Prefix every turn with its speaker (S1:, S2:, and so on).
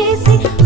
S1: చేసి